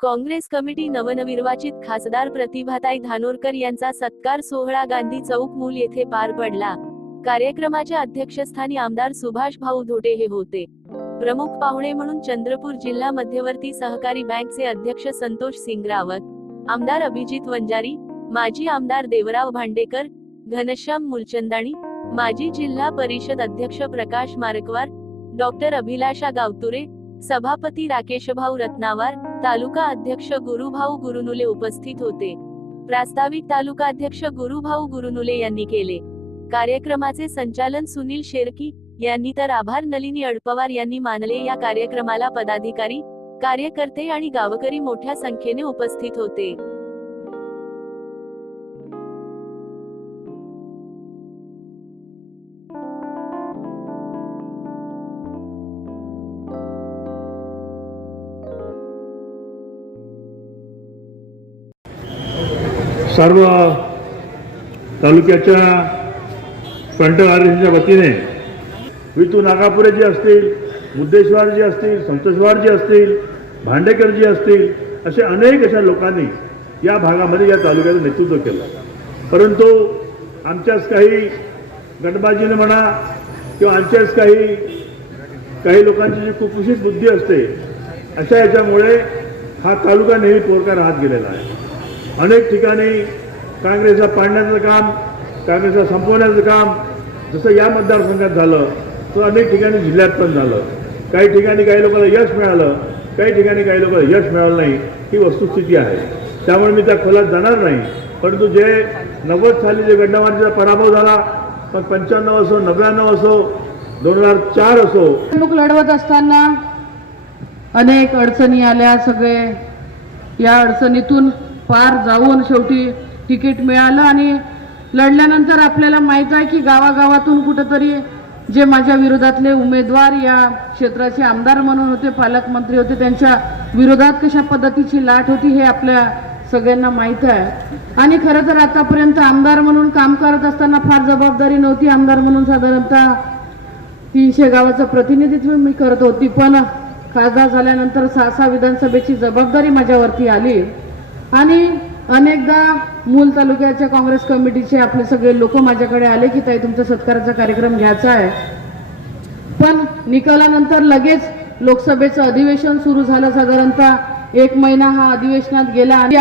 Congress committee नवनविर्वाचित खासदार प्रतिभाताई धानोरकर यांचा सत्कार सोहळा गांधी चौक मूल येथे पार पडला. कार्यक्रमाच्या अध्यक्षस्थानी आमदार सुभाष भाऊ धोटे हे होते. प्रमुख पाहुणे म्हणून चंद्रपूर जिल्हा मध्यवर्ती सहकारी बँकचे अध्यक्ष संतोष सिंग रावत आमदार अभिजित वंजारी माजी आमदार देवराव भांडेकर घनश्याम मुलचंदाणी माजी जिल्हा परिषद अध्यक्ष प्रकाश मारकवार डॉक्टर अभिलाषा गावतुरे सभापती राकेशभाऊ रत्नावार तालुका अध्यक्ष गुरुभाऊ गुरुनुले उपस्थित होते. प्रास्ताविक तालुका अध्यक्ष गुरुभाऊ गुरुनुले यांनी केले. कार्यक्रमाचे संचालन सुनील शेरकी यांनी तर आभार नलिनी अडपवार यांनी मानले. या कार्यक्रमाला पदाधिकारी कार्यकर्ते आणि गावकरी मोठ्या संख्येने उपस्थित होते. सर्व तालुक्याच्या कंठकार्याच्या वतीने वितू नागापुरे जी असतील मुद्देश्वर जे असतील संतोषवार जे असतील भांडेकर जी असतील असे अनेक अशा लोकांनी या भागामध्ये या तालुक्याचं नेतृत्व केलं. परंतु आमच्याच काही गटबाजीने म्हणा किंवा आमच्याच काही काही लोकांची जी कुपोषित बुद्धी असते अशा याच्यामुळे हा तालुका नेहमी पोरका राहत गेलेला आहे. अनेक ठिकाणी काँग्रेसला पाडण्याचं काम काँग्रेसला संपवण्याचं काम जसं या मतदारसंघात झालं तर अनेक ठिकाणी जिल्ह्यात पण झालं. काही ठिकाणी काही लोकांना यश मिळालं काही ठिकाणी काही लोकांना यश मिळालं नाही ही वस्तुस्थिती आहे. त्यामुळे मी त्या खोलात जाणार नाही. परंतु जे नव्वद साली जे गंडामारीचा पराभव झाला मग पंच्याण्णव असो नव्याण्णव असो दोन हजार चार असो निवडणूक लढवत असताना अनेक अडचणी आल्या सगळे. या अडचणीतून पार जाऊन शेवटी तिकीट मिळालं आणि लढल्यानंतर आपल्याला माहीत आहे की गावागावातून कुठंतरी जे माझ्या विरोधातले उमेदवार या क्षेत्राचे आमदार म्हणून होते पालकमंत्री होते त्यांच्या विरोधात कशा पद्धतीची लाट होती हे आपल्या सगळ्यांना माहीत आहे. आणि खरं तर आतापर्यंत आमदार म्हणून काम करत असताना फार जबाबदारी नव्हती आमदार म्हणून साधारणतः तीनशे गावाचं प्रतिनिधित्व मी करत होती पण खासदार झाल्यानंतर सहा सहा विधानसभेची जबाबदारी माझ्यावरती आली. आणि अनेकदा मूल तालुक्याच्या काँग्रेस कमिटीचे आपले सगळे लोक माझ्याकडे आले की ताई तुमचा सत्काराचा कार्यक्रम घ्यायचा आहे. पण निकालानंतर लगेच लोकसभेचं अधिवेशन सुरू झालं साधारणतः एक महिना हा अधिवेशनात गेला आणि